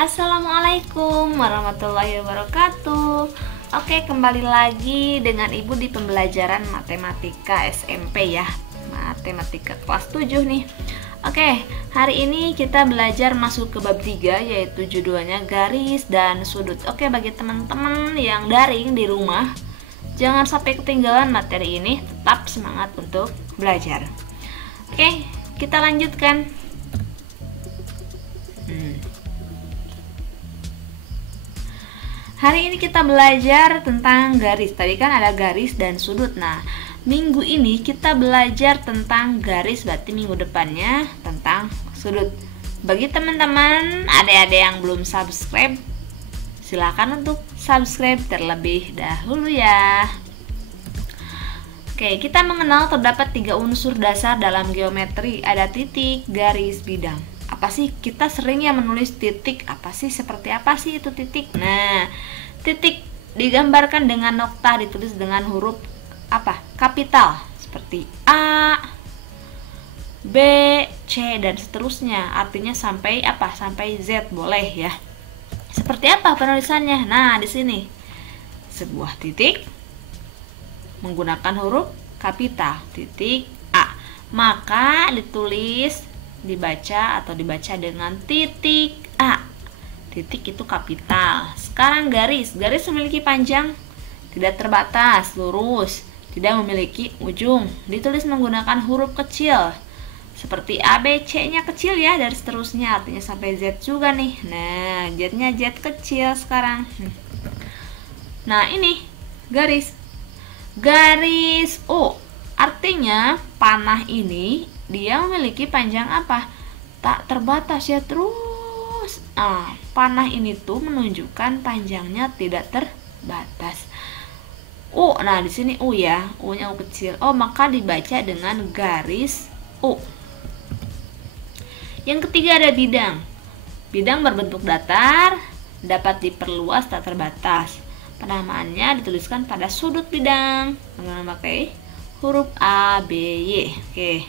Assalamualaikum warahmatullahi wabarakatuh. Oke, kembali lagi dengan Ibu di pembelajaran matematika SMP ya. Matematika kelas 7 nih. Oke, hari ini kita belajar masuk ke bab 3, yaitu judulnya garis dan sudut. Oke, bagi teman-teman yang daring di rumah, jangan sampai ketinggalan materi ini, tetap semangat untuk belajar. Oke, kita lanjutkan. Hari ini kita belajar tentang garis. Tadi kan ada garis dan sudut. Nah, minggu ini kita belajar tentang garis, berarti minggu depannya tentang sudut. Bagi teman-teman adik-adik yang belum subscribe, silakan untuk subscribe terlebih dahulu ya. Oke, kita mengenal terdapat 3 unsur dasar dalam geometri. Ada titik, garis, bidang. Apa sih, kita sering ya menulis titik, apa sih, seperti apa sih itu titik? Nah, titik digambarkan dengan nokta, ditulis dengan huruf apa? Kapital, seperti A, B, C, dan seterusnya. Artinya sampai apa? Sampai Z boleh ya. Seperti apa penulisannya? Nah, di sini sebuah titik menggunakan huruf kapital, titik A, maka ditulis, dibaca dengan titik A. Titik itu kapital. Sekarang garis. Garis memiliki panjang tidak terbatas, lurus, tidak memiliki ujung. Ditulis menggunakan huruf kecil seperti A, B, C-nya kecil ya, dan seterusnya. Artinya sampai Z juga nih. Nah, Z-nya Z kecil sekarang. Nah, ini garis. Garis O. Artinya panah ini dia memiliki panjang apa? Tak terbatas ya, terus. Panah ini tuh menunjukkan panjangnya tidak terbatas. U. Nah, di sini U ya. U-nya U kecil. Maka dibaca dengan garis U. Yang ketiga ada bidang. Bidang berbentuk datar, dapat diperluas tak terbatas. Penamaannya dituliskan pada sudut bidang dengan memakai huruf A, B, Y. Oke.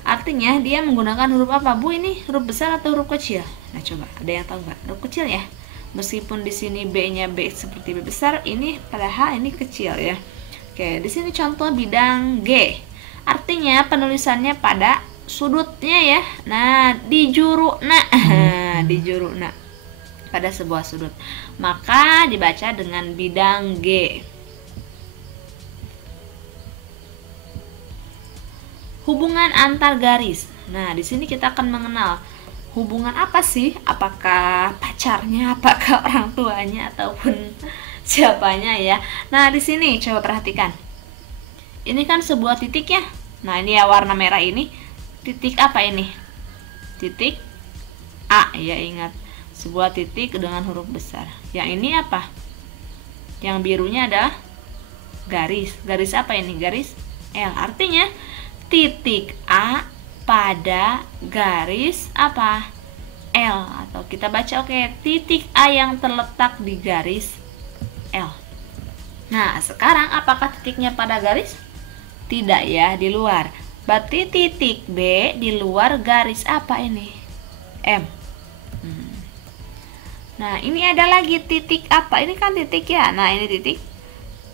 Artinya dia menggunakan huruf apa, Bu? Ini huruf besar atau huruf kecil? Nah, coba ada yang tahu nggak? Huruf kecil ya. Meskipun di sini B-nya B seperti B besar, ini pada H ini kecil ya. Oke, di sini contoh bidang G. Artinya penulisannya pada sudutnya ya. Nah, di juruna. Di juruna. Pada sebuah sudut. Maka dibaca dengan bidang G. Hubungan antar garis. Nah, di sini kita akan mengenal hubungan apa sih? Apakah pacarnya, apakah orang tuanya, ataupun siapanya ya. Nah, di sini coba perhatikan. Ini kan sebuah titik ya. Nah, ini ya warna merah ini. Titik apa ini? Titik A ya, ingat. Sebuah titik dengan huruf besar. Yang ini apa? Yang birunya adalah garis. Garis apa ini? Garis L. Artinya titik A pada garis apa? L. Atau kita baca titik A yang terletak di garis L. Nah, sekarang apakah titiknya pada garis? Tidak ya, di luar. Berarti titik B di luar garis apa ini? M. Nah, ini ada lagi titik apa? Ini kan titik ya. Nah, ini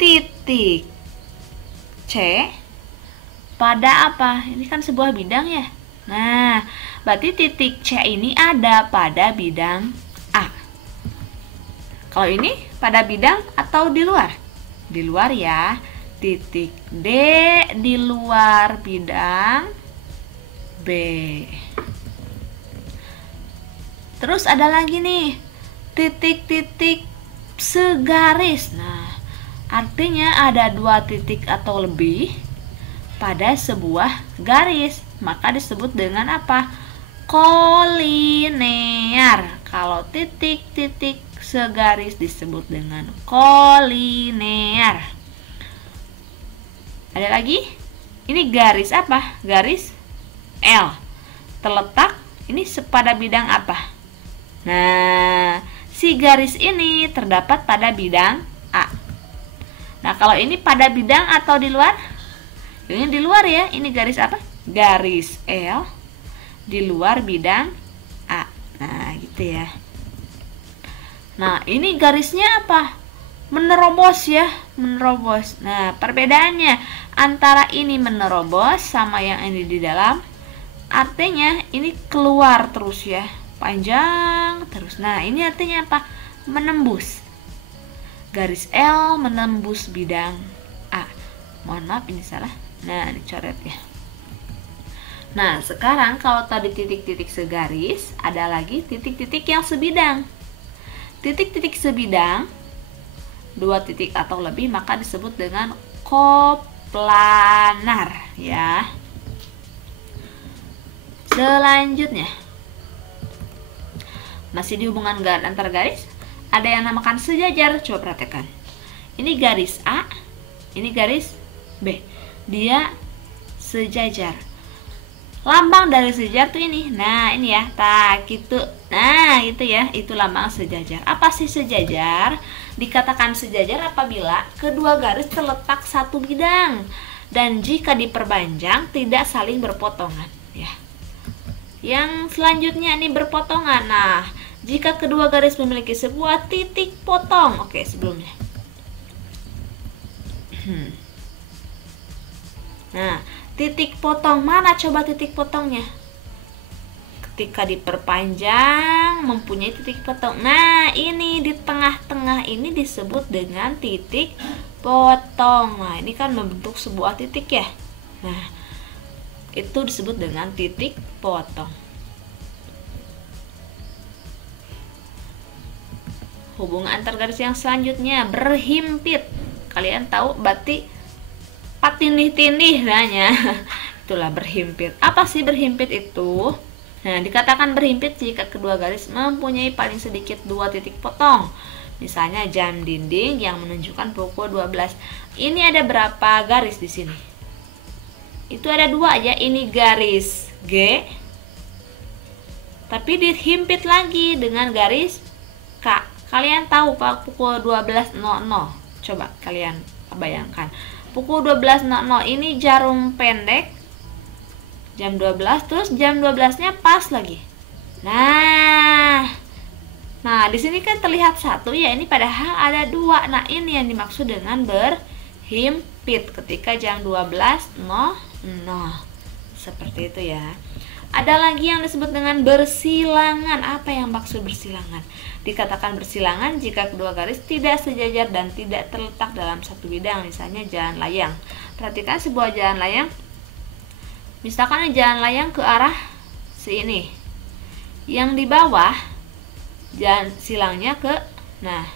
titik C pada apa? Ini kan sebuah bidang ya. Nah, berarti titik C ini ada pada bidang A. Kalau ini pada bidang atau di luar? Di luar ya. Titik D di luar bidang B. Terus ada lagi nih, titik-titik segaris. Nah, artinya ada 2 titik atau lebih pada sebuah garis, maka disebut dengan apa? Kolinear. Kalau titik-titik segaris disebut dengan kolinear. Ada lagi? Ini garis apa? Garis L. Terletak ini pada bidang apa? Nah, si garis ini terdapat pada bidang A. Nah, kalau ini pada bidang atau di luar? Ini di luar ya. Ini garis apa? Garis L di luar bidang A. Nah, gitu ya. Nah, ini garisnya apa? Menerobos ya, menerobos. Nah, perbedaannya antara ini menerobos sama yang ini di dalam, artinya ini keluar terus ya, panjang terus. Nah, ini artinya apa? Menembus. Garis L menembus bidang A. Mohon maaf ini salah. Nah, dicoret ya. Nah, sekarang kalau tadi titik-titik segaris, ada lagi titik-titik yang sebidang. Titik-titik sebidang, 2 titik atau lebih, maka disebut dengan koplanar ya. Selanjutnya, masih di hubungan antar garis, ada yang namakan sejajar. Coba perhatikan. Ini garis A, ini garis B. Dia sejajar. Lambang dari sejajar tuh ini. Nah, ini ya. Tak gitu. Nah, itu ya. Itu lambang sejajar. Apa sih sejajar? Dikatakan sejajar apabila kedua garis terletak satu bidang dan jika diperpanjang tidak saling berpotongan, ya. Yang selanjutnya ini berpotongan. Nah, jika kedua garis memiliki sebuah titik potong. Oke, sebelumnya. Nah, titik potong mana coba titik potongnya? Ketika diperpanjang mempunyai titik potong. Nah, ini di tengah-tengah ini disebut dengan titik potong. Nah, ini kan membentuk sebuah titik ya. Nah, itu disebut dengan titik potong. Hubungan antar garis yang selanjutnya berhimpit. Kalian tahu berarti tindih-tindih nanya. Itulah berhimpit. Apa sih berhimpit itu? Nah, dikatakan berhimpit jika kedua garis mempunyai paling sedikit 2 titik potong. Misalnya jam dinding yang menunjukkan pukul 12. Ini ada berapa garis di sini? Itu ada 2 aja. Ini garis G, tapi dihimpit lagi dengan garis K. Kalian tahu Pak pukul 12.00. Coba kalian bayangkan. Pukul 12.00 ini jarum pendek jam 12, terus jam 12-nya pas lagi. Nah, di sini kan terlihat 1 ya, ini padahal ada 2. Nah, ini yang dimaksud dengan berhimpit ketika jam 12.00. Seperti itu ya. Ada lagi yang disebut dengan bersilangan. Apa yang maksud bersilangan? Dikatakan bersilangan jika kedua garis tidak sejajar dan tidak terletak dalam satu bidang. Misalnya jalan layang. Perhatikan sebuah jalan layang. Misalkan jalan layang ke arah sini. Yang di bawah jalan silangnya ke nah,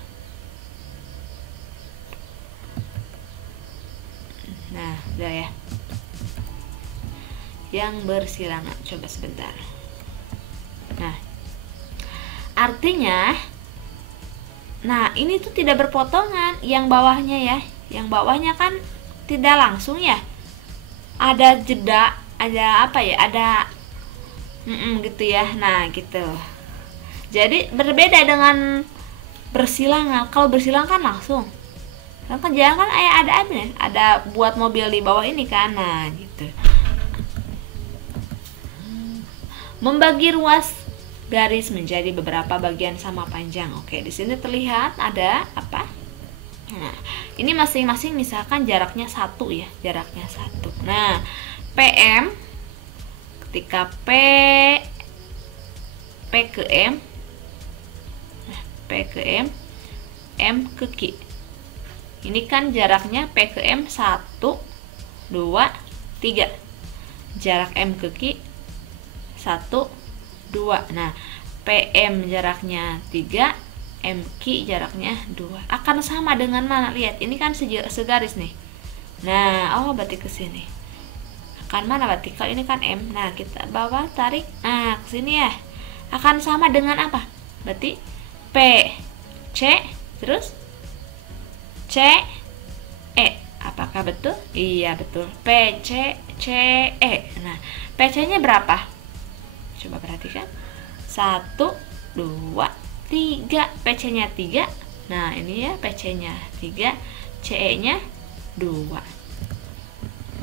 udah ya. Yang bersilangan. Coba sebentar. Nah, artinya ini tuh tidak berpotongan. Yang bawahnya ya. Yang bawahnya kan tidak langsung ya. Ada jeda, ada apa ya? Ada gitu ya. Nah, gitu. Jadi berbeda dengan bersilangan. Kalau bersilangan kan langsung. Kan jalan kan ada buat mobil di bawah ini kan. Nah, gitu. Membagi ruas garis menjadi beberapa bagian sama panjang. Oke, di sini terlihat ada apa? Nah, ini masing-masing misalkan jaraknya 1 ya, jaraknya 1. Nah, PM ketika P ke M, P ke M, M ke Q. Ini kan jaraknya P ke M 1, 2, 3. Jarak M ke Q 1, 2. Nah, PM jaraknya 3, MQ jaraknya 2. Akan sama dengan mana? Lihat, ini kan segaris nih. Nah, berarti ke sini. Akan mana berarti? Kalau ini kan M. Nah, kita bawa tarik. Nah, ke sini ya. Akan sama dengan apa? Berarti P, C, terus C, E. Apakah betul? Iya, betul. P, C, E. Nah, PC-nya berapa? Coba perhatikan. 1, 2, 3. PC-nya 3. Nah, ini ya PC-nya 3, CE-nya 2.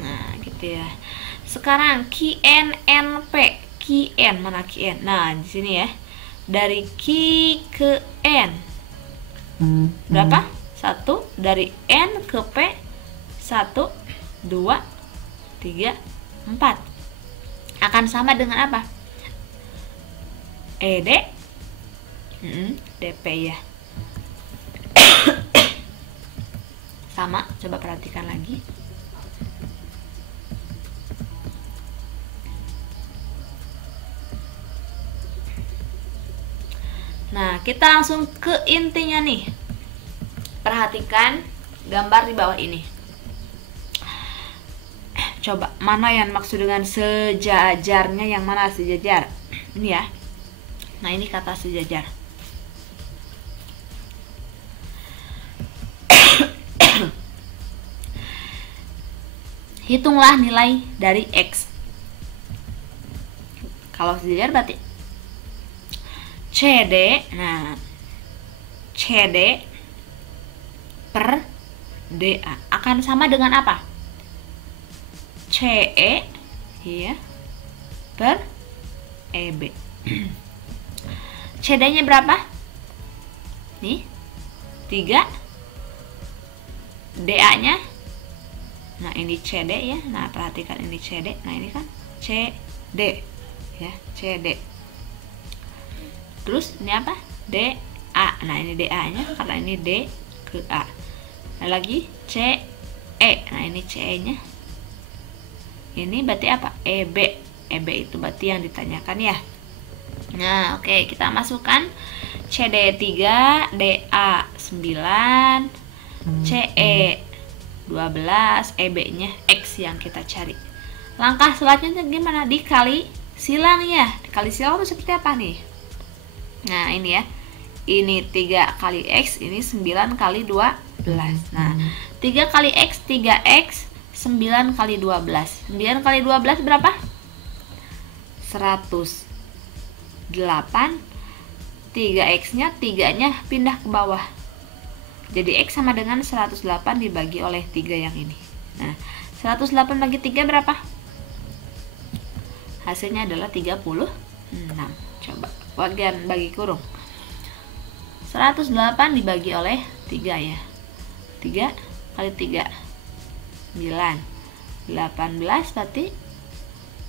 Nah, gitu ya. Sekarang QNNP. QN mana QN? Nah, di sini ya. Dari Q ke N. berapa? 1 dari N ke P, 1, 2, 3, 4 akan sama dengan apa? ED DP ya. Sama, coba perhatikan lagi. Nah, kita langsung ke intinya nih. Perhatikan gambar di bawah ini. Coba, mana yang maksud dengan sejajarnya, yang mana sejajar? Ini ya. Nah, ini kata sejajar. Hitunglah nilai dari X. Kalau sejajar berarti CD, nah CD per DA akan sama dengan apa? CE ya per EB. CD-nya berapa? Nih 3, DA-nya, nah ini CD ya. Nah perhatikan ini CD, nah ini kan CD ya, CD. Terus ini apa? DA. Nah ini DA-nya karena ini D ke A. Nah lagi CE. Nah ini CE-nya. Ini berarti apa? EB. EB itu berarti yang ditanyakan ya. Nah, oke, kita masukkan CD 3, DA 9, CE 12, EB-nya X yang kita cari. Langkah selanjutnya gimana? Dikali silang ya. Dikali silang itu seperti apa nih? Nah, ini ya. Ini 3 kali X, ini 9 kali 12. Nah, 3 kali X, 3X, 9 kali 12. 9 kali 12 berapa? 100. 8, 3x-nya 3-nya pindah ke bawah. Jadi X sama dengan 108 dibagi oleh 3 yang ini. Nah, 108 bagi 3 berapa? Hasilnya adalah 36. Coba bagian bagi kurung. 108 dibagi oleh 3 ya. 3 kali 3 9. 18 berarti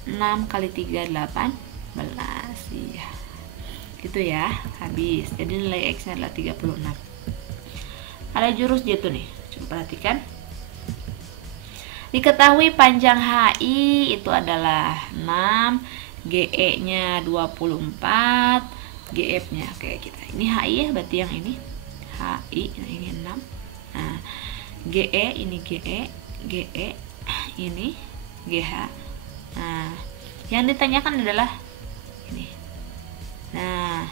6 kali 3 18. Iya. Gitu ya, habis. Jadi nilai X nya adalah 36. Ada jurus gitu nih. Coba perhatikan. Diketahui panjang HI itu adalah 6, GE nya 24, GF nya kayak kita. Ini HI ya, berarti yang ini HI, nah ini 6. Nah, GE ini GE, GE ini GH. Nah, yang ditanyakan adalah ini. Nah,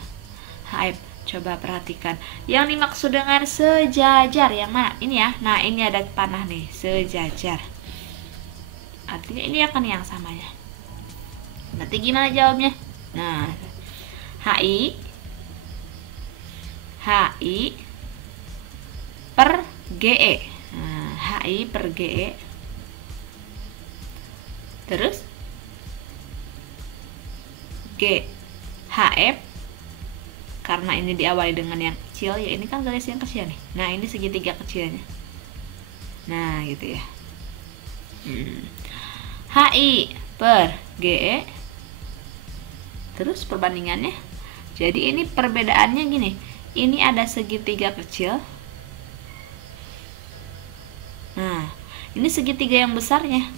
HF, coba perhatikan. Yang dimaksud dengan sejajar yang mana? Ini ya. Nah, ini ada panah nih, sejajar. Artinya ini akan yang samanya. Nanti gimana jawabnya? Nah, HI per GE. Nah, HI per GE. Terus HF, karena ini diawali dengan yang kecil ya, ini kan garis yang kecil nih. Nah, ini segitiga kecilnya. Nah, gitu ya. HI per GE. Terus perbandingannya. Jadi ini perbedaannya gini. Ini ada segitiga kecil. Nah, ini segitiga yang besarnya.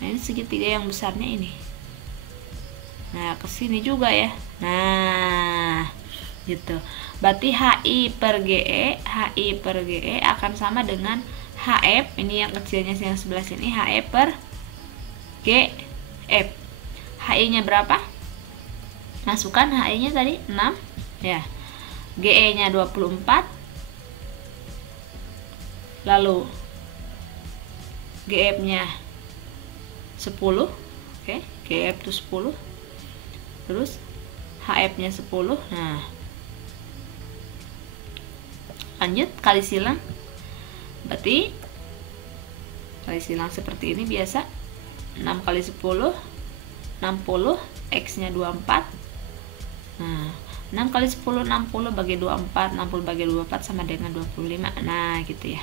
Nah, ini segitiga yang besarnya ini. Nah, ke sini juga ya. Nah, gitu. Berarti HI per GE akan sama dengan HF, ini yang kecilnya yang sebelah sini, HF per GF. HI-nya berapa? Masukkan HI-nya tadi 6 ya. GE-nya 24. Lalu GF-nya 10. Oke, GF itu 10. Terus HF-nya 10. Nah, lanjut kali silang. Berarti kali silang seperti ini biasa. 6 kali 10 60, X-nya 24. Nah, 6 kali 10 60 bagi 24, 60 bagi 24 sama dengan 25. Nah gitu ya.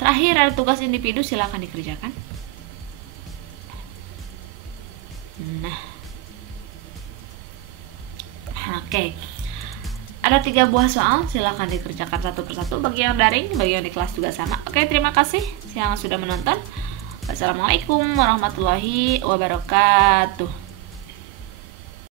Terakhir ada tugas individu, silakan dikerjakan. Nah oke. Ada 3 buah soal, silakan dikerjakan satu persatu. Bagi yang daring, bagi yang di kelas juga sama. Oke, terima kasih yang sudah menonton. Wassalamualaikum warahmatullahi wabarakatuh.